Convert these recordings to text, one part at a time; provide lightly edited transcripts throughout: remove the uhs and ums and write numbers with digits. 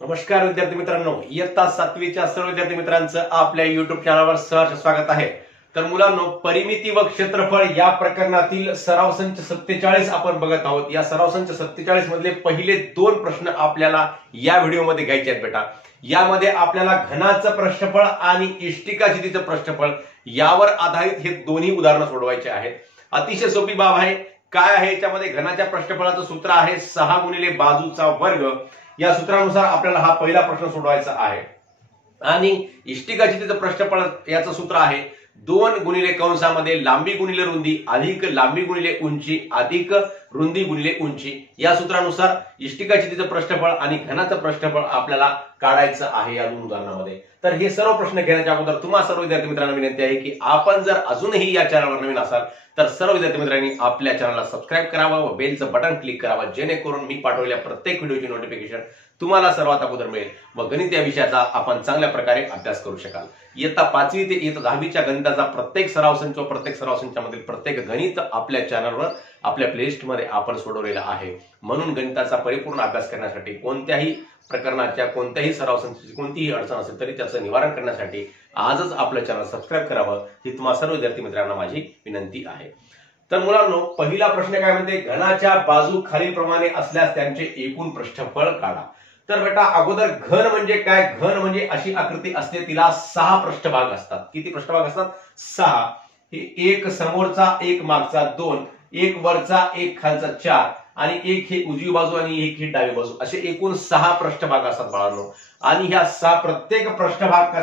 नमस्कार विद्यार्थी मित्रांनो, इयत्ता 7वीच्या सर्व विद्यार्थी मित्रांचं आपल्या युट्यूब चॅनलवर सहर्ष स्वागत आहे। तर मुलांनो, परिमिती व क्षेत्रफळ या प्रकरणातील सराव संच 47 आपण बघत आहोत। या सराव संच 47 मधले पहिले 2 प्रश्न आपल्याला या व्हिडिओमध्ये घ्यायचे आहेत बेटा। यामध्ये आपल्याला घनाचं प्रश्नफळ आणि इष्टिकाचितीचं प्रश्नफळ यावर आधारित हे दोन्ही उदाहरणं सोडवायचे आहेत। अतिशय सोपी बाब आहे। काय आहे याच्यामध्ये? घनाच्या प्रश्नफळाचं सूत्र आहे 6 गुणिले बाजूचा वर्ग। या सूत्रानुसार आपल्याला हा पहिला प्रश्न सोडवायचा आहे। आणि इष्टिकाचितीचं प्रश्नफळ याचं सूत्र आहे 2 गुणिले कंसामध्ये लांबी गुणिले रुंदी अधिक लांबी गुणिले उंची अधिक रुंदी गुणिले उंची। या सूत्रानुसार इष्टिकाचितीचं प्रश्नफळ आणि घनाचं प्रश्नफळ आपल्याला काढायचं आहे या दोन उदाहरणामध्ये। तर हे सर्व प्रश्न घेण्याच्या अगोदर तुम्हा सर्व विद्यार्थी मित्रांना विनंती आहे की आपण जर अजूनही या चॅनलवर नवीन असाल तर सर्व विद्यार्थी मित्रांनी आपल्या चॅनलला सबस्क्राइब करावं व बेलचं बटन क्लिक करावं, जेणेकरून मी पाठवलेल्या प्रत्येक व्हिडिओची नोटिफिकेशन तुम्हाला सर्वात अगोदर मिळेल व गणित या विषयाचा आपण चांगल्या प्रकारे अभ्यास करू शकाल। इयत्ता 5वी ते इयत्ता 10वीच्या गणिताचा प्रत्येक सराव संच व प्रत्येक सराव संचामधील प्रत्येक गणित आपल्या चॅनलवर आपल्या प्लेलिस्ट मध्ये आपण सोडवलेला आहे। म्हणून गणिताचा परिपूर्ण अभ्यास करण्यासाठी कोणत्याही प्रकरणाच्या कोणत्याही सराव संचाची कोणतीही अडचण असेल तरी त्याचं निवारण करण्यासाठी आजच आपलं चॅनल सबस्क्राइब करावं ही तुम्हा सर्व विद्यार्थी मित्रांना माझी विनंती आहे। तर मुलांनो, पहिला प्रश्न काय म्हणते? घनाच्या बाजू खालीलप्रमाणे असल्यास त्यांचे एकूण प्रष्ठफळ काढा। तर बेटा, अगोदर घन म्हणजे काय? घन म्हणजे अशी आकृती असते, तिला 6 पृष्ठभाग असतात। किती पृष्ठभाग असतात? 6। हे एक समोरचा, एक मागचा 2, एक वरचा, एक खालचा 4 आणि एक हे उजवी बाजू आणि एक ही डावी बाजू, असे एकूण 6 पृष्ठभाग असतात बाळांनो। आणि ह्या 6 प्रत्येक पृष्ठभाग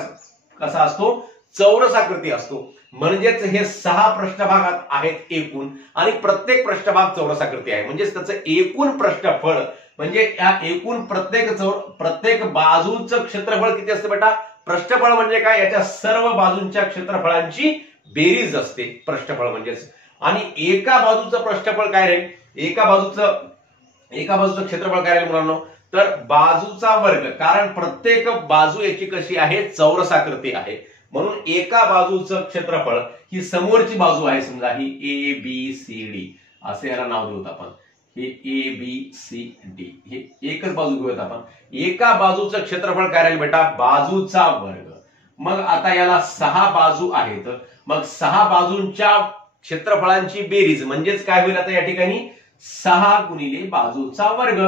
कसा असतो? चौरस आकृती असतो। म्हणजेच हे 6 पृष्ठभागात आहेत एकूण आणि प्रत्येक पृष्ठभाग चौरस आकृती आहे। म्हणजेच त्याचं एकूण पृष्ठफळ म्हणजे या एकूण प्रत्येक बाजूचं क्षेत्रफळ किती असतं बेटा? पृष्ठफळ म्हणजे काय? याच्या सर्व बाजूंच्या क्षेत्रफळांची बेरीज असते पृष्ठफळ म्हणजेच। आणि एका बाजूचं पृष्ठफळ काय राहील? एका बाजूचं क्षेत्रफळ काय राहील मुलांनो? तर बाजूचा वर्ग, कारण प्रत्येक बाजू याची कशी आहे? चौरस आकृती आहे। म्हणून एका बाजूचं क्षेत्रफळ, ही समोरची बाजू आहे, समजा ही ABCD असे याला नाव देऊत आपण। हे ABCD हे एकच बाजू घेऊयात आपण। एका बाजूचं क्षेत्रफळ काय राहील बेटा? बाजूचा वर्ग। मग आता याला 6 बाजू आहेत, मग 6 बाजूंच्या क्षेत्रफळांची बेरीज म्हणजेच काय होईल? आता या ठिकाणी 6 गुणिले बाजूचा वर्ग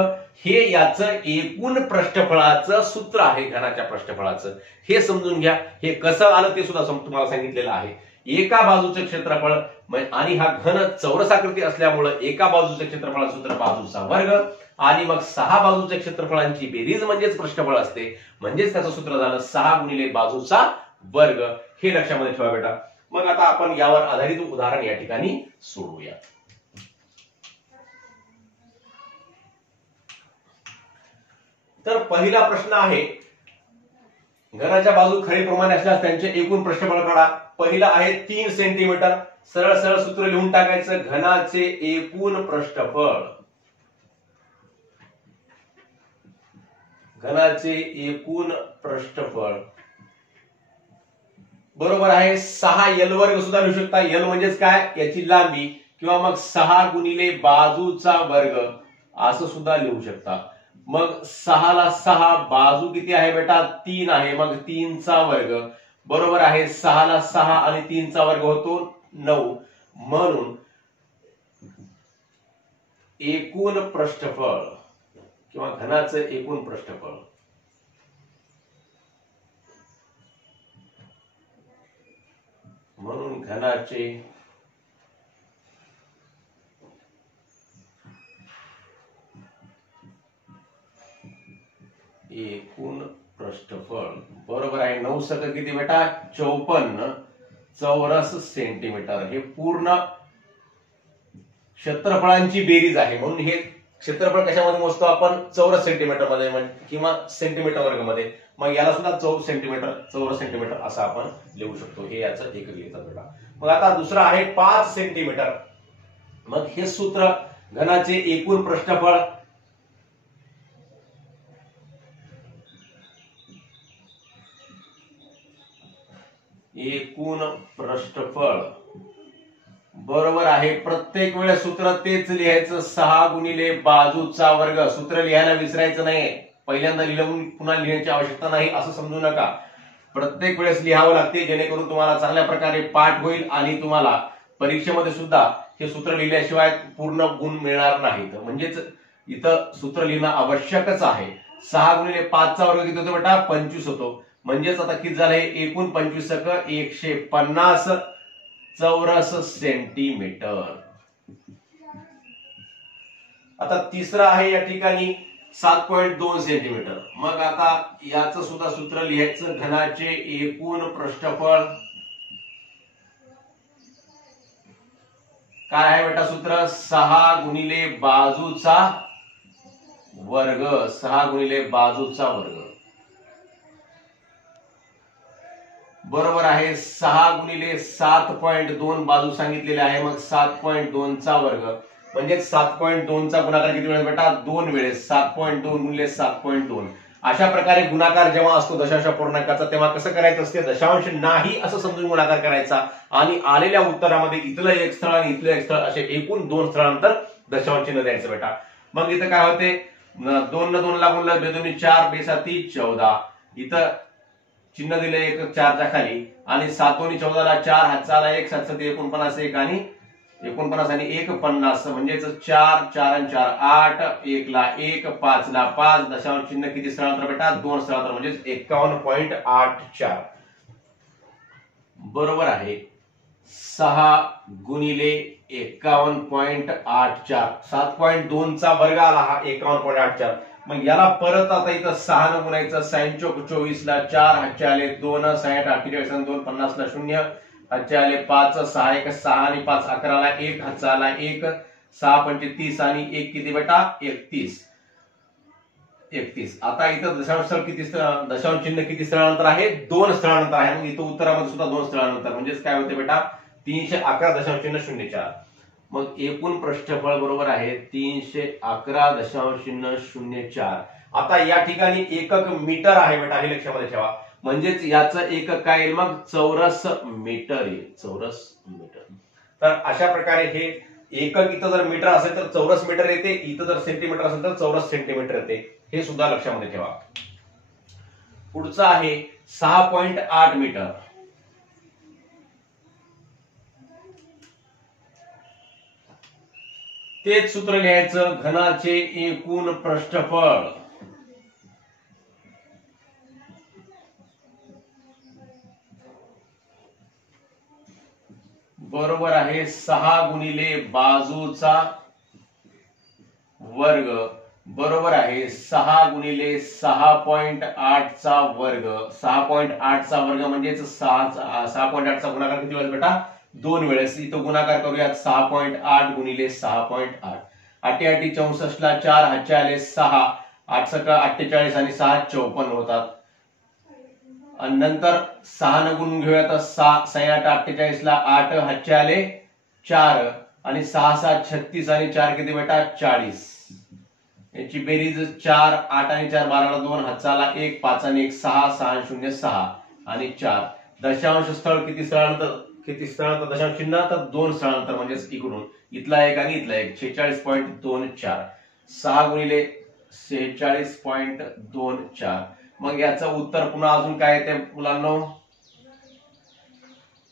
हे याचं एकूण पृष्ठफळाचं सूत्र आहे घनाच्या पृष्ठफळाचं। हे समजून घ्या। हे कसं आलं ते सुद्धा तुम्हाला सांगितलेलं आहे। एका बाजूचं क्षेत्रफळ आणि हा घन चौरस आकृती असल्यामुळे एका बाजूचं क्षेत्रफळाचं सूत्र बाजूचा वर्ग आणि मग 6 बाजूच्या क्षेत्रफळांची बेरीज म्हणजेच पृष्ठफळ असते, म्हणजेच त्याचं सूत्र झालं 6 गुणिले बाजूचा वर्ग। हे लक्षामध्ये ठेवा बेटा। मग आता आपण यावर आधारित उदाहरण या ठिकाणी सोडवूया। तर पहिला प्रश्न आहे, घनाच्या बाजू खालीलप्रमाणे असल्यास त्यांचे एकूण पृष्ठफळ काढा। पहिला आहे 3 सेंटीमीटर। सरळ सरळ सूत्र लिहून टाकायचं, घनाचे एकूण पृष्ठफळ, घनाचे एकूण पृष्ठफळ बरोबर आहे 6L वर्ग सुद्धा लिहू शकता। L म्हणजेच काय? याची लांबी, किंवा मग 6 गुणिले बाजूचा वर्ग असं सुद्धा लिहू शकता। मग 6 ला 6 बाजू किती आहे बेटा? 3 आहे, मग 3 चा वर्ग बरोबर आहे 6 ला 6 आणि 3 चा वर्ग होतो 9। म्हणून एकूण पृष्ठफळ किंवा घनाचं एकूण पृष्ठफळ म्हणून घनाचे एकूण पृष्ठफळ बरोबर आहे 9 सक किती बेटा? 54 चौरस सेंटीमीटर। हे पूर्ण क्षेत्रफळांची बेरीज आहे। म्हणून हे क्षेत्रफळ कशामध्ये मोजतो आपण? चौरस सेंटीमीटर मध्ये किंवा सेंटीमीटर वर्ग मध्ये। मग याला सुद्धा चौरस सेंटीमीटर असं आपण लिहू शकतो। हे याचं एकक लिहितात बेटा। मग आता दुसरा आहे 5 सेंटीमीटर। मग हे सूत्र घनाचे एकूण पृष्ठफळ बरोबर आहे, प्रत्येक वेळेस सूत्र तेच लिहायचं 6 गुणिले बाजूचा वर्ग। सूत्र लिहायला विसरायचं नाही। पहिल्यांदा लिहून पुन्हा लिहिण्याची आवश्यकता नाही असं समजू नका. प्रत्येक वेळेस लिहावं लागते, जेणेकरून तुम्हाला चांगल्या प्रकारे पाठ होईल आणि तुम्हाला परीक्षेमध्ये सुद्धा हे सूत्र लिहिल्याशिवाय पूर्ण गुण मिळणार नाहीत. म्हणजेच इथं सूत्र लिहिणं आवश्यकच आहे. 6 गुणिले 5 चा वर्ग किती होतो बेटा? 25 होतो. म्हणजेच आता किती झालंय? एकूण 25 150 चौरस सेंटीमीटर. आता तिसरा आहे या ठिकाणी 7.2 सेंटीमीटर. मग आता याचं सुद्धा सूत्र लिहायचं. घनाचे एकूण पृष्ठफळ काय आहे बेटा सूत्र? 6 गुणिले बाजूचा वर्ग. 6 गुणिले बाजूचा वर्ग बरोबर आहे 6 गुणिले 7.2 बाजू सांगितलेले आहे. मग 7.2 चा वर्ग म्हणजे 7.2 चा गुणाकार किती वेळेस बेटा? 2 वेळेस. 7.2 गुणिले 7.2. अशा प्रकारे गुणाकार जेव्हा असतो दशांश पूर्णांकाचा तेव्हा कसं करायचं असते? दशांश नाही असं समजून गुणाकार करायचा आणि आलेल्या उत्तरामध्ये इथलं एक स्थळ आणि इथलं एक स्थळ असे एकूण 2 स्थळांतर दशांश चिन्ह द्यायचं बेटा. मग इथं काय होते? 2 न 2 लागून 2 4 बेसाती 14. इथं चिन्ह दिले एक 4 च्या खाली आणि 7 आणि 14 ला 4 हातचाला 1 7 49 1 आणि 49 आणि 1 50 म्हणजेच 4 4 आणि 4 8 1 ला 1 5 ला 5 दशांश चिन्ह किती स्थळांतर बेटा? 2 स्थळांतर म्हणजेच 51.84 बरोबर आहे 6 गुणिले 51.84. 7.2 चा वर्ग आला हा 51.84. मग याला परत आता इथं 6 न गुणायचं. 6 चौक 24 ला 4 हातचे आले 2 60 48 आणि 2 50 ला 0 हातचे आले 5 6 1 6 आणि 5 11 ला 1 हातचा आला 1 6 पंचे 30 आणि 1 किती बेटा? 31. आता इथं दशांश स्थळ किती? दशांश चिन्ह किती स्थळांतर आहे? 2 स्थळांतर आहे. मग इथं उत्तरामध्ये सुद्धा 2 स्थळांतर म्हणजेच काय होते बेटा? 311.04. मग एकूण पृष्ठफळ बरोबर आहे 311.04. आता या ठिकाणी एकक मीटर आहे बेटा, हे लक्षामध्ये ठेवा. म्हणजेच याचं एकक काय येईल? मग चौरस मीटर येईल. चौरस मीटर. तर अशा प्रकारे हे एकक इथं जर मीटर असेल तर चौरस मीटर येते, इथं जर सेंटीमीटर असेल तर चौरस सेंटीमीटर येते. हे सुद्धा लक्षामध्ये ठेवा. पुढचं आहे 6.8 मीटर. तेच सूत्र लिहायचं. घनाचे एकूण पृष्ठफळ बरोबर आहे 6 गुणिले बाजूचा वर्ग बरोबर आहे 6 गुणिले 6.8 चा वर्ग. 6.8 चा वर्ग म्हणजेच 6.8 चा गुणाकार किती वेळेस बेटा? 2 वेळेस. इथं गुणाकार करूयात 6.8 गुणिले 6.8. 8 8 64 ला 4 हातचे आले 6 8 7 48 आणि 6 54 होतात. आणि नंतर 6 न गुणून घेऊया तर 6 8 48 ला 8 हातचे आले 4 आणि 6 7 36 आणि 4 किती बेटा? 40. याची बेरीज 4 8 आणि 4 12 ला 2 हातचा आला 1 5 आणि 1 6 6 0 6 आणि 4. दशांश स्थळ किती स्थळांतर? किती स्थळांतर दशांश चिन्ह? तर 2 स्थळांतर म्हणजेच इकडून इथला एक आणि इथला एक 46.24. 6 गुणिले 46.24. मग याचं उत्तर पुन्हा अजून काय येते मुलांनो?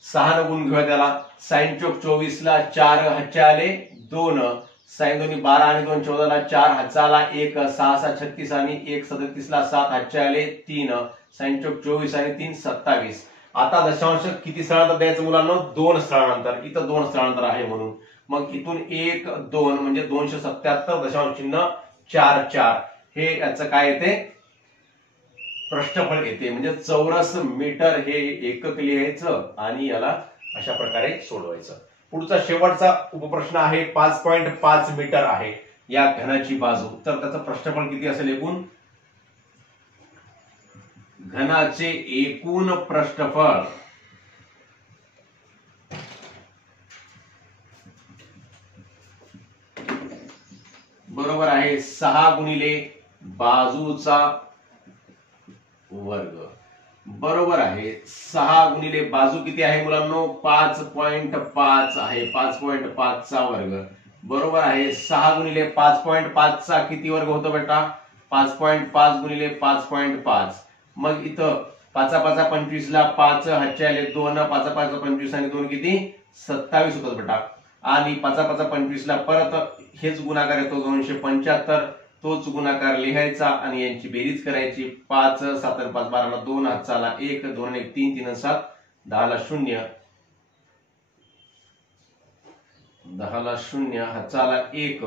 6 न गुण घेऊया त्याला. 6 चौक 24 ला 4 हातचे आले 2 6 दोन्ही 12 आणि 2 14 ला 4 हातचा आला 1 6 6 36 आणि 1 37 ला 7 हातचे आले 3 6 चौक 24 आणि 3 27. आता दशांश किती स्थळांतर द्यायचं मुलांना? 2 स्थळांतर. इथं 2 स्थळांतर आहे म्हणून मग इथून 1 2 म्हणजे 277 दशांश चिन्ह 4 4 हे याचं काय येते? पृष्ठफळ येते. म्हणजे चौरस मीटर हे एकक लिहायचं आणि याला अशा प्रकारे सोडवायचं. पुढचा शेवटचा उपप्रश्न आहे 5.5 मीटर आहे या घनाची बाजू. तर त्याचं पृष्ठफळ किती असेल? एकूण घनाचे एकूण पृष्ठफळ बरोबर आहे 6 गुणिले बाजूचा वर्ग बरोबर आहे 6 गुणिले बाजू किती आहे मुलांनो? 5.5 आहे. 5.5 चा वर्ग बरोबर आहे 6 गुणिले 5.5 चा किती वर्ग होतो बेटा? 5.5 गुणिले 5.5, मग इथं 5 5 25 ला 5 हातचे आले 2, 5 5 25 आणि 2 किती 27 होतात बेटा. आणि 5 5 25 ला परत हेच गुणाकार येतो 275, तोच गुणाकार लिहायचा आणि यांची बेरीज करायची. 5 7 5 12 ला 2 हातचा आला 1, 2 1 3 3 7 10 ला 0, 10 ला 0 हातचा आला 1,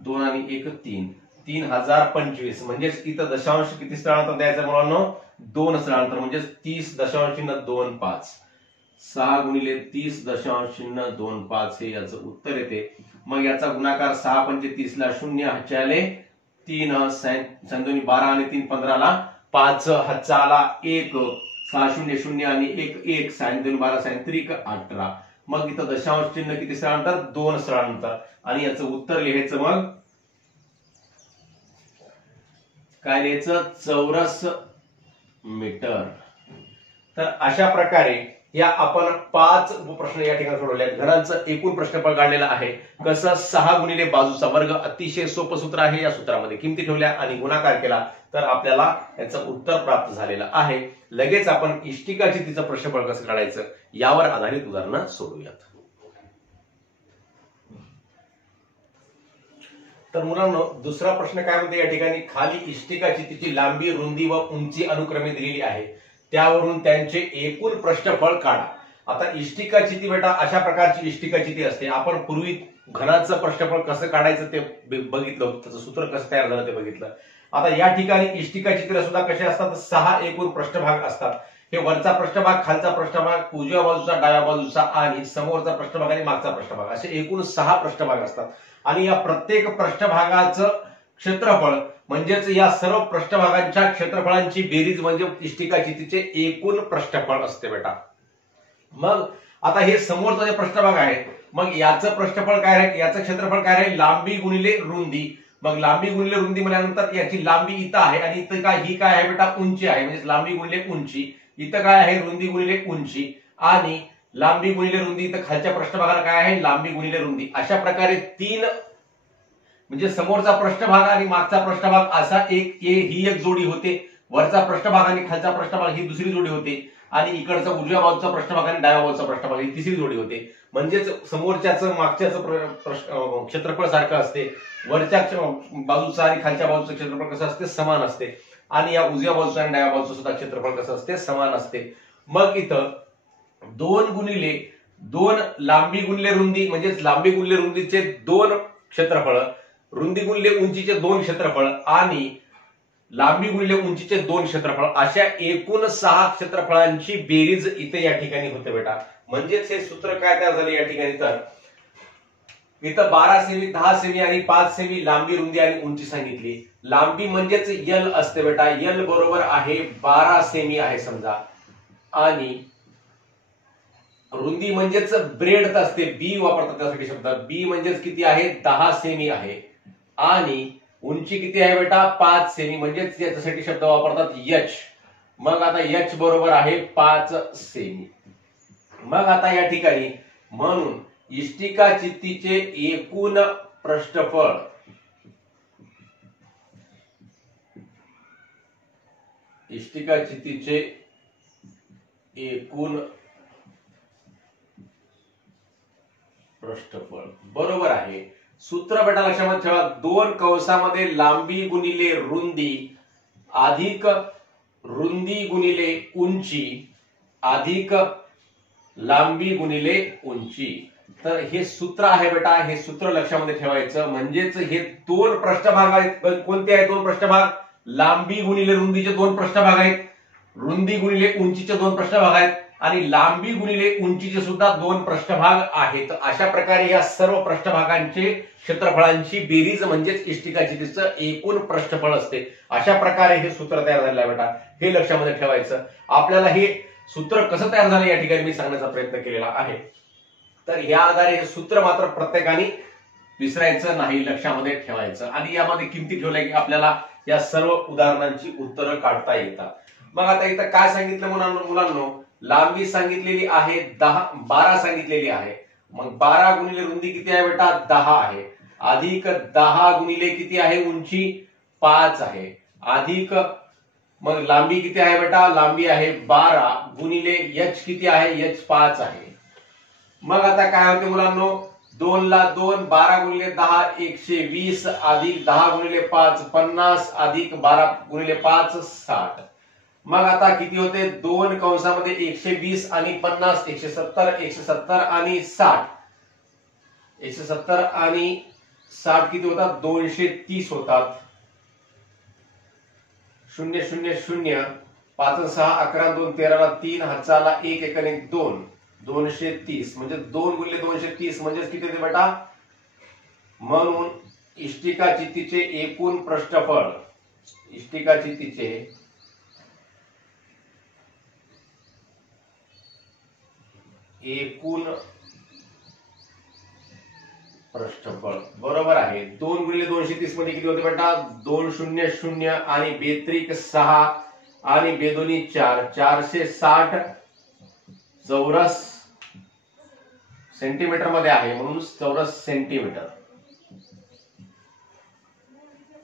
2 आणि 1 3, 3025. म्हणजेच इथं दशांश किती स्थळांतर द्यायचं मुलांनो 2 स्थळांतर, म्हणजेच 30.25. 6 गुणिले 30.25 हे याचं उत्तर येते. मग याचा गुणाकार 6 पंचे 30 ला 0 हातचे आले 3, 7 12 आणि 3 15 ला 5 हातचा आला 1, 6 0 0 आणि 1 1, 2 12 3 18. मग इथं दशांश चिन्ह किती स्थळांतर 2 स्थळांतर आणि याचं उत्तर लिहायचं. मग काय लिहायचं चौरस मीटर. तर अशा प्रकारे या आपण 5 प्रश्न या ठिकाणी सोडवले. घरांचं एकूण प्रश्नफळ काढलेलं आहे. कसं 6 गुणिले बाजूचा वर्ग, अतिशय सोपं सूत्र आहे. या सूत्रामध्ये किमती ठेवल्या आणि गुणाकार केला तर आपल्याला याचं उत्तर प्राप्त झालेलं आहे. लगेच आपण इष्टिकाची तिचं प्रश्नफळ कसं काढायचं यावर आधारित उदाहरणं सोडवूयात. तर मुलांनो दुसरा प्रश्न काय म्हणते या ठिकाणी, खाली इष्टिकाची तिची लांबी, रुंदी व उंची अनुक्रमे दिलेली आहे. त्यावरून त्यांचे एकूण प्रश्नफळ काढा. आता इष्टिकाची ती बेटा अशा प्रकारची इष्टिकाची ती असते. आपण पूर्वी घनाचं प्रश्नफळ कसं काढायचं ते बघितलं होतं, त्याचं सूत्र कसं तयार झालं ते बघितलं. आता या ठिकाणी इष्टिकाची चित्र सुद्धा कसे असतात, 6 एकूण पृष्ठभाग असतात. हे वरचा पृष्ठभाग, खालचा पृष्ठभाग, उजव्या बाजूचा, डाव्या बाजूचा आणि समोरचा पृष्ठभाग आणि मागचा पृष्ठभाग असे एकूण 6 पृष्ठभाग असतात. आणि या प्रत्येक पृष्ठभागाचं क्षेत्रफळ म्हणजेच या सर्व पृष्ठभागांच्या क्षेत्रफळांची बेरीज म्हणजे इष्टिकाची तिचे एकूण पृष्ठफळ असते बेटा. मग आता हे समोरचा जे पृष्ठभाग आहे, मग याचं पृष्ठफळ काय आहे, याचं क्षेत्रफळ काय आहे, लांबी गुणिले रुंदी. मग लांबी गुणिले रुंदी म्हटल्यानंतर याची लांबी इथं आहे आणि इथं काय, ही काय आहे बेटा उंची आहे. म्हणजे लांबी गुणिले उंची. इथं काय आहे, रुंदी गुणिले उंची. आणि लांबी गुणिले रुंदी इथं खालच्या पृष्ठभागाला काय आहे, लांबी गुणिले रुंदी. अशा प्रकारे 3 म्हणजे समोरचा पृष्ठभाग आणि मागचा पृष्ठभाग असा ही एक जोडी होते. वरचा पृष्ठभाग आणि खालचा पृष्ठभाग ही दुसरी जोडी होते. आणि इकडचा उजव्या बाजूचा पृष्ठभाग आणि डाव्या बाजूचा पृष्ठभाग ही तिसरी जोडी होते. म्हणजेच समोरच्याचं मागच्याचं क्षेत्रफळ सारखं असते, वरच्या बाजूचा आणि खालच्या बाजूचं क्षेत्रफळ कसं असते, समान असते. आणि या उजव्या बाजूचं आणि डाव्या बाजूचं सुद्धा क्षेत्रफळ कसं असते, समान असते. मग इथं 2 गुणिले 2 लांबी गुणिले रुंदी म्हणजेच लांबी गुणिले रुंदीचे 2 क्षेत्रफळ, रुंदी गुणिले उंचीचे 2 क्षेत्रफळ आणि लांबी गुणिले उंचीचे 2 क्षेत्रफळ अशा एकूण 6 क्षेत्रफळांची बेरीज इथे या ठिकाणी होते बेटा. म्हणजेच हे सूत्र काय तयार झाले या ठिकाणी, तर इथं 12 सेमी, 10 सेमी आणि 5 सेमी लांबी, रुंदी आणि उंची सांगितली. लांबी म्हणजेच एल असते बेटा. एल बरोबर आहे 12 सेमी आहे समजा. आणि रुंदी म्हणजेच ब्रेड असते, बी वापरतात त्यासाठी शब्द. बी म्हणजेच किती आहे, 10 सेमी आहे. आणि उंची किती आहे बेटा, 5 सेमी. म्हणजेच याच्यासाठी शब्द वापरतात एच. मग आता एच बरोबर आहे 5 सेमी. मग आता या ठिकाणी म्हणून इष्टिका चित्तीचे एकूण पृष्ठफळ इष्टिका चित्तीचे एकूण पृष्ठफळ बरोबर आहे. सूत्र बेटा लक्षात ठेवा, 2 कंसामध्ये लांबी गुणिले रुंदी अधिक रुंदी गुणिले उंची अधिक लांबी गुणिले उंची. तर हे सूत्र आहे बेटा, हे सूत्र लक्षामध्ये ठेवायचं. म्हणजेच हे 2 पृष्ठभाग आहेत. कोणते आहेत 2 पृष्ठभाग, लांबी गुणिले रुंदीचे 2 पृष्ठभाग आहेत, रुंदी गुणिले उंचीचे 2 पृष्ठभाग आहेत आणि लांबी गुणिले उंचीचे सुद्धा 2 पृष्ठभाग आहेत. अशा प्रकारे या सर्व पृष्ठभागांचे क्षेत्रफळांची बेरीज म्हणजेच इष्टिका चित्तीचं एकूण पृष्ठफळ असते. अशा प्रकारे हे सूत्र तयार झालेलं आहे बेटा, हे लक्षामध्ये ठेवायचं. आपल्याला हे सूत्र कसं तयार झालं या ठिकाणी मी सांगण्याचा प्रयत्न केलेला आहे. तर या आधारे हे सूत्र मात्र प्रत्येकाने विसरायचं नाही, लक्षामध्ये ठेवायचं. आणि यामध्ये किमती ठेवल्या की आपल्याला या सर्व उदाहरणांची उत्तरं काढता येतात. मग आता इथं काय सांगितलं मुलांनो, लांबी सांगितलेली आहे 12 सांगितलेली आहे. मग 12 गुणिले रुंदी किती आहे बेटा, 10 आहे. अधिक 10 गुणिले किती आहे, उंची 5 आहे. अधिक मग लांबी किती आहे बेटा, लांबी आहे 12 गुणिले एच किती आहे, एच 5 आहे. मग आता काय होते मुलांनो, 2 ला 2, 12 गुणिले 10 120 अधिक 10 गुणिले 5 50 अधिक 12 गुणिले 5 60. मग आता किती होते, 2 कंसामध्ये 120 आणि 50 170 170 आणि 60 170 आणि 60 किती होतात, 230 होतात. 0 0 0 5 6 11 2 13 3 हाताला 1 1 1 2 230 म्हणजे 2 गुणिले 230 म्हणजे किती होते बेटा. म्हणून इष्टिका चित्तीचे एकूण पृष्ठफळ, इष्टिका चित्तीचे एकूण पृष्ठफळ बरोबर आहे 2 गुणिले 230 म्हणजे किती होते बेटा, 2 0 0 आणि बेत्रिक 6 आणि बेदोनी 4 460 चौरस सेंटीमीटर मध्ये आहे म्हणून चौरस सेंटीमीटर.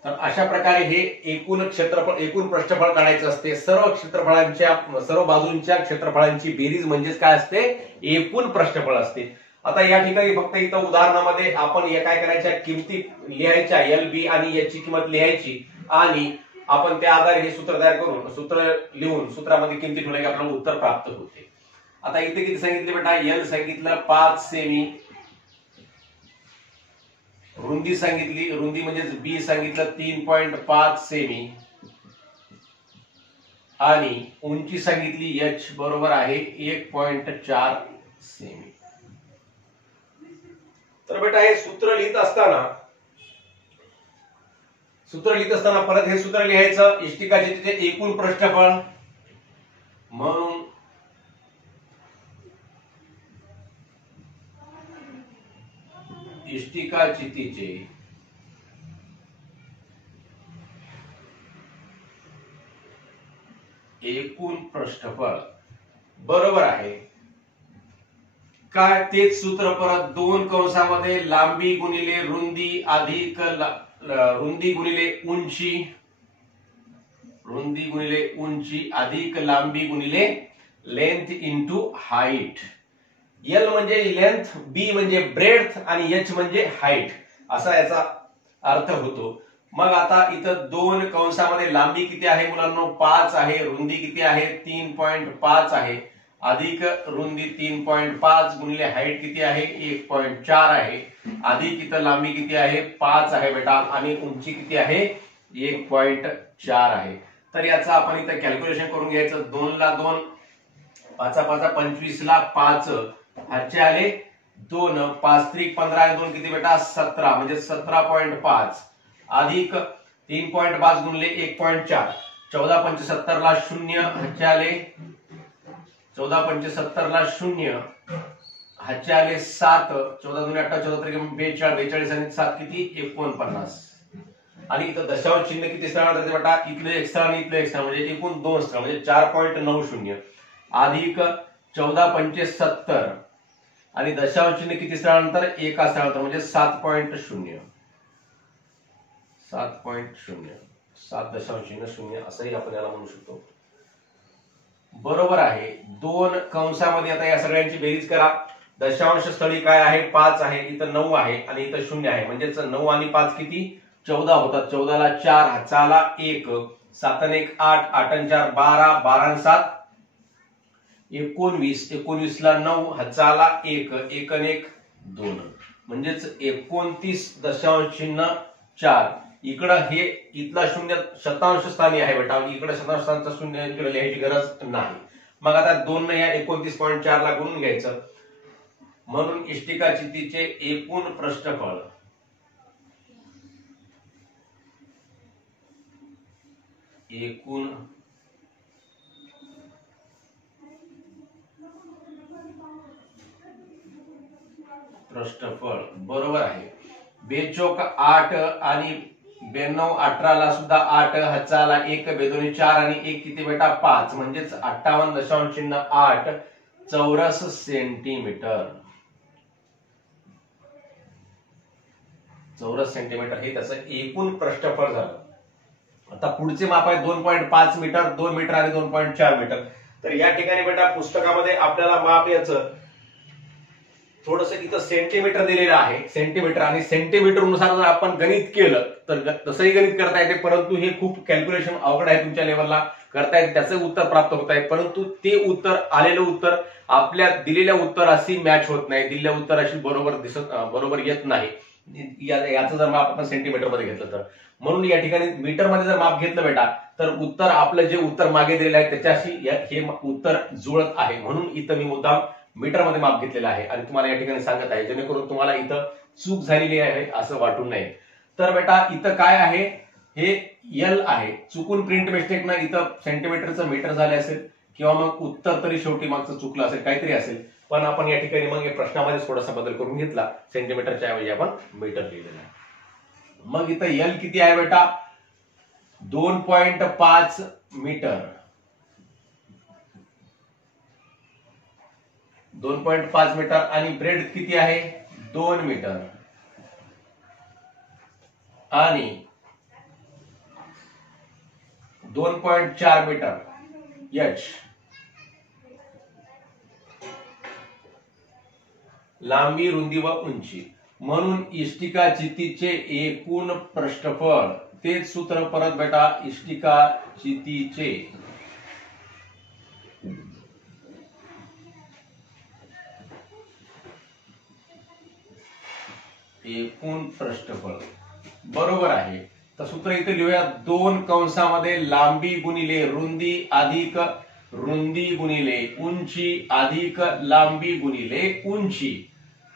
तर अशा प्रकारे हे एकूण क्षेत्रफळ, एकूण पृष्ठफळ काढायचं असते. सर्व क्षेत्रफळांच्या, सर्व बाजूंच्या क्षेत्रफळांची बेरीज म्हणजेच काय असते, एकूण पृष्ठफळ असते. आता या ठिकाणी फक्त इथं उदाहरणामध्ये आपण काय करायच्या, किमती लिहायच्या, एल बी आणि एच ची किंमत लिहायची आणि आपण त्या आधारे हे सूत्र तयार करून, सूत्र लिहून सूत्रामध्ये किमती ठेवल्या की आपल्याला उत्तर प्राप्त होते. आता इथे किती सांगितले बेटा, एल सांगितलं 5 सेमी, रुंदी सांगितली, रुंदी म्हणजेच बी सांगितलं 3.5 सेमी आणि उंची सांगितली एच बरोबर आहे 1.4 सेमी. तर बेटा हे सूत्र लिहित असताना परत हे सूत्र लिहायचं, इष्टिका चित्तीचे एकूण पृष्ठफळ म्हणून इष्टिका चित्तीचे एकूण पृष्ठफळ बरोबर आहे काय, तेच सूत्र परत 2 कंसामध्ये लांबी गुणिले रुंदी अधिक रुंदी गुणिले उंची, रुंदी गुणिले उंची अधिक लांबी गुणिले लेंथ इंटू हाईट. एल म्हणजे लेंथ, बी म्हणजे ब्रेड्थ आणि एच म्हणजे हाईट असा याचा अर्थ होतो. मग आता इथं 2 कंसामध्ये लांबी किती आहे मुलांनो, 5 आहे, रुंदी किती आहे 3.5 आहे अधिक रुंदी 3.5 गुणिले हाईट किती आहे 1.4 आहे अधिक इथं लांबी किती आहे 5 आहे बेटा आणि उंची किती आहे 1.4 आहे. तर याचा आपण इथं कॅल्क्युलेशन करून घ्यायचं. 2 ला 2, 5 5 25 ला 5 हातचे आले 2, 5 3 15 आणि 2 किती बेटा 17 म्हणजे 17.5 अधिक 3.5 गुणिले 1.4 14 75 ला 0 हातचे आले 14 75 ला 0 हातचे आले 7 14 2 18 14 3 42 42 आणि 7 किती 49 आणि इथं दशांश चिन्ह किती स्थळांतर आहे बेटा, इथले एक स्थळ आणि इथले एक स्थळ म्हणजे एकूण 2 स्थळ म्हणजे 4.90 अधिक 14 75 आणि दशांश चिन्ह किती स्थळांतर एका स्थळांतर म्हणजे 7.0 7.0 असंही आपण याला म्हणू शकतो. बरोबर आहे. 2 कंसामध्ये आता या सगळ्यांची बेरीज करा. दशांश स्थळी काय आहे 5 आहे, इथं 9 आहे आणि इथं 0 आहे म्हणजेच 9 आणि 5 किती 14 होतात. 14 ला 4 हाताला 1 7 आणि 1 8 8 आणि 4 12 12 आणि 7 19 19 ला 9 हाताला 1 1 आणि 1 2 म्हणजेच 29.4. इकडं हे इथला 0 शतांश स्थानी आहे बेटा, इकडे शतांश स्थानाचा 0 इकडे लिहायची गरज नाही. मग आता 2 ने या 29.4 ला गुणून घ्यायचं. म्हणून इष्टिका चित्तीचे एकूण पृष्ठफळ बरोबर आहे. बेचोक 8 आणि 92 18 ला सुद्धा 8 हाताला 1 बेदोनी 4 आणि 1 किती बेटा 5 म्हणजेच 58.8 चौरस सेंटीमीटर. चौरस सेंटीमीटर हे त्याचं एकूण पृष्ठफळ झालं. आता पुढचे माप आहे 2.5 मीटर, 2 मीटर आणि 2.4 मीटर. तर या ठिकाणी बेटा पुस्तकामध्ये आपल्याला माप याचं थोडस इथं सेंटीमीटर दिलेलं आहे, सेंटीमीटर, आणि सेंटीमीटर नुसार जर आपण गणित केलं तर तसंही गणित करता येते, परंतु हे खूप कॅल्क्युलेशन अवघड आहे, तुमच्या लेवलला करता येते, त्याचं उत्तर प्राप्त होत आहे, परंतु ते उत्तर आलेलं उत्तर आपल्या दिलेल्या उत्तराशी मॅच होत नाही, दिलेल्या उत्तराशी बरोबर येत नाही. याचं जर माप आपण सेंटीमीटर मध्ये घेतलं तर, म्हणून या ठिकाणी मीटर मध्ये जर माप घेतलं बेटा तर उत्तर आपलं जे उत्तर मागे दिलेलं आहे त्याच्याशी हे उत्तर जुळत आहे, म्हणून इथं मी मुद्दाम मीटर मध्ये माप घेतलेलं आहे आणि तुम्हाला या ठिकाणी सांगत आहे, जेणेकरून तुम्हाला इथं चूक झालेली आहे असं वाटून नये. तर बेटा इथं काय आहे, हे एल आहे, चुकून प्रिंट मिस्टेक ना इथं सेंटीमीटरचं मीटर झाले असेल किंवा मग उत्तर तरी शेवटी मागचं चुकलं असेल, काहीतरी असेल, पण आपण या ठिकाणी मग या प्रश्नामध्ये थोडासा बदल करून घेतला, सेंटीमीटरच्या ऐवजी आपण मीटर लिहिलेलं आहे. मग इथं एल किती आहे बेटा, 2.5 मीटर, 2.5 मीटर, आणि ब्रेड किती आहे 2 मीटर, आणि 2.4 मीटर एच लांबी, रुंदी व उंची. म्हणून इष्टिका चितीचे एकूण पृष्ठफळ, तेच सूत्र परत बेटा, इष्टिका चितीचे एकूण पृष्ठफळ बरोबर आहे. तर सूत्र इथे लिहूया, 2 कंसामध्ये लांबी गुणिले रुंदी अधिक रुंदी गुणिले उंची अधिक लांबी गुणिले उंची.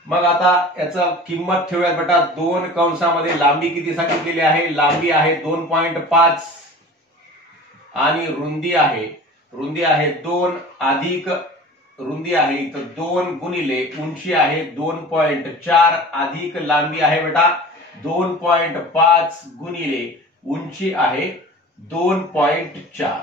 मग आता याचं किंमत ठेवूया बेटा, 2 कंसामध्ये लांबी किती सांगितलेली आहे, लांबी आहे 2.5 आणि रुंदी आहे 2 अधिक रुंदी आहे इथं 2 गुणिले उंची आहे 2.4 अधिक लांबी आहे बेटा 2.5 गुणिले उंची आहे 2.4.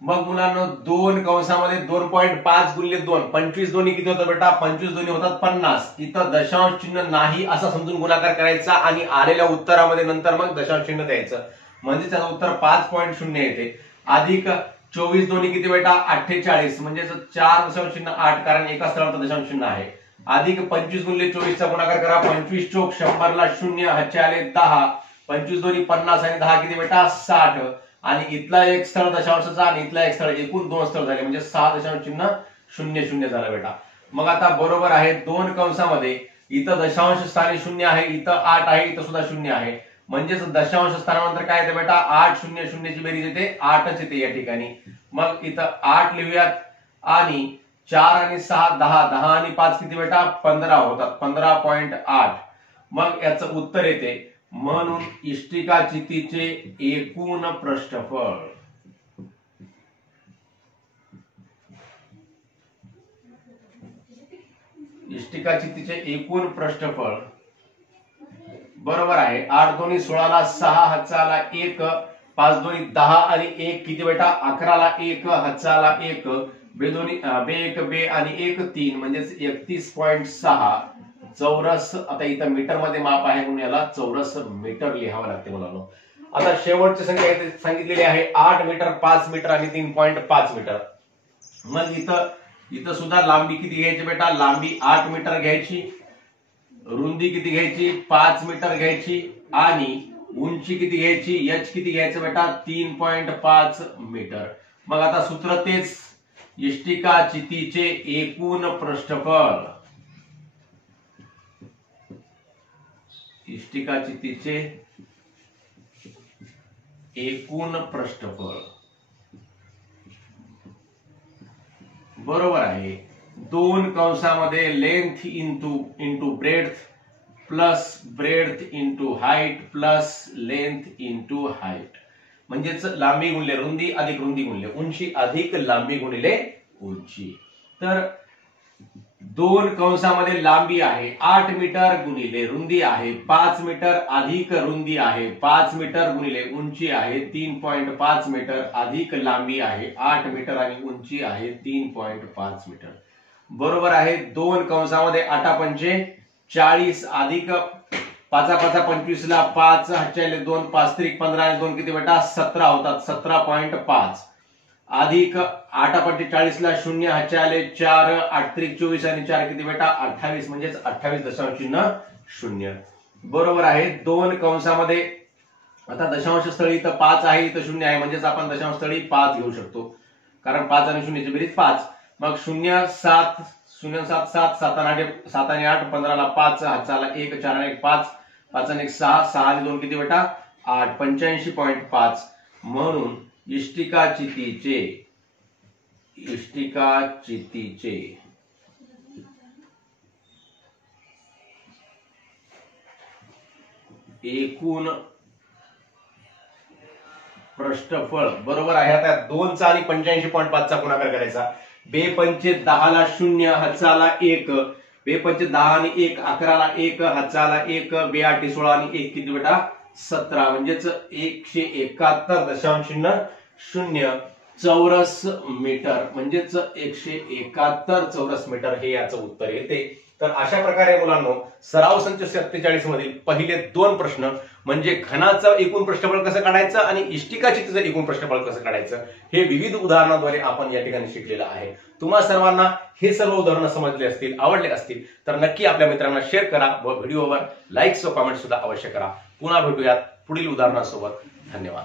मग मुलांना 2 कंसामध्ये 2.5 गुणिले 2, 25 दोन्ही किती होतं बेटा, 25 दोन्ही होतात 50. इथं दशांश चिन्ह नाही असं समजून गुणाकार करायचा आणि आलेल्या उत्तरामध्ये नंतर मग दशांश चिन्ह द्यायचं, म्हणजे त्याचं उत्तर 5.0 येते. अधिक 24 दोन्ही किती बेटा 48, म्हणजे 4.8, कारण एका स्थळावर दशांश चिन्ह आहे. अधिक 25 गुणिले 24 चा गुणाकार करा, 25 चोक 100 ला 0, हातचे आले 10, 25 दोन्ही 50 आणि 10 किती बेटा 60, आणि इथला एक स्थळ दशांशाचा आणि इथला एक स्थळ, एकूण 2 स्थळ झाले, म्हणजे 6.00 झाला बेटा. मग आता बरोबर आहे 2 कंसामध्ये इथं दशांश स्थानी 0 आहे, इथं 8 आहे, इथं सुद्धा 0 आहे, म्हणजेच दशांश स्थानानंतर काय येते बेटा 8 0 0 ची बेरीज येते 8च येते या ठिकाणी. मग इथं 8 लिहूयात, आणि 4 आणि 6 10, 10 आणि 5 किती बेटा 15 होतात, 15.8. मग याचं उत्तर येते, म्हणून इष्टिका चितीचे एकूण पृष्ठफळ बरोबर आहे 8 दोन्ही 16 ला 6, हातचा आला 1, 5 दोन्ही 10 आणि 1 किती बेटा 11 ला 1, हातचा आला 1, बे दोन्ही बे 1 बे आणि 1 3, म्हणजे 31.6 चौरस. आता इथं मीटर मध्ये माप आहे म्हणून याला चौरस मीटर लिहावं लागते मुलांनो. आता शेवटची संख्या सांगितलेली आहे 8 मीटर, 5 मीटर आणि 3.5 मीटर. मग इथं सुद्धा लांबी किती घ्यायची बेटा, लांबी 8 मीटर घ्यायची, रुंदी किती घ्यायची 5 मीटर घ्यायची, आणि उंची किती घ्यायची एच किती घ्यायचं बेटा 3.5 मीटर. मग आता सूत्र तेच, इष्टिका चितीचे एकूण पृष्ठफळ, इष्टिका चितीचे एकूण पृष्ठफळ बरोबर आहे 2 कंसामध्ये length into breadth plus breadth into height plus length into height, म्हणजेच लांबी गुणिले रुंदी अधिक रुंदी गुणिले उंची अधिक लांबी गुणिले उंची. तर 2 कंसामध्ये लांबी आहे 8 मीटर गुणिले रुंदी आहे 5 मीटर अधिक रुंदी आहे 5 मीटर गुणिले उंची आहे 3.5 मीटर अधिक लांबी आहे 8 मीटर आणि उंची आहे 3.5 मीटर. बरोबर आहे 2 कंसामध्ये 8 पंचे 40 अधिक पाचा 25 ला 5 हातच्या 2 5 त्रिक 15 आणि 2 किती बेटा 17 होतात 17.5 अधिक 8/40 ला 0 हातच्या 4 8 त्रिक 24 आणि 4 किती बेटा 28 म्हणजेच 28.0 बरोबर आहे. 2 कंसामध्ये आता दशांश स्थळी इथं 5 आहे इथं 0 आहे म्हणजेच आपण दशांश स्थळी 5 घेऊ शकतो कारण 5 आणि 0 ची बेरीज 5. मग 0 7 0 7 7 7 आणि 8 15 ला 5 हातचाला 1 4 आणि 1 5 5 आणि 1 6 6 आणि 2 किती बेटा 8 85.5 म्हणून इष्टिका चितीचे एकूण पृष्ठफळ बरोबर आहे. आता 2 चा आणि 85.5 चा गुणाकार करायचा. 2 पंचे 10 ला 0 हातचाला 1 2 पंचे 10 आणि 1 11 ला 1 हातचाला 1 2 8 16 आणि 1 किती बेटा 17 म्हणजेच 171.0 चौरस मीटर म्हणजेच 171 चौरस मीटर हे याचं उत्तर येते. तर अशा प्रकारे मुलांनो सराव संच 47 मधील पहिले 2 प्रश्न म्हणजे घनाचं एकूण पृष्ठफळ कसं काढायचं आणि इष्टिका चितीचं एकूण पृष्ठफळ कसं काढायचं हे विविध उदाहरणाद्वारे आपण या ठिकाणी शिकलेलं आहे. तुम्हा सर्वांना हे सर्व उदाहरणं समजले असतील आवडले असतील तर नक्की आपल्या मित्रांना शेअर करा व व्हिडिओवर लाईक्स व कमेंट सुद्धा अवश्य करा. पुन्हा भेटूयात पुढील उदाहरणासोबत. धन्यवाद.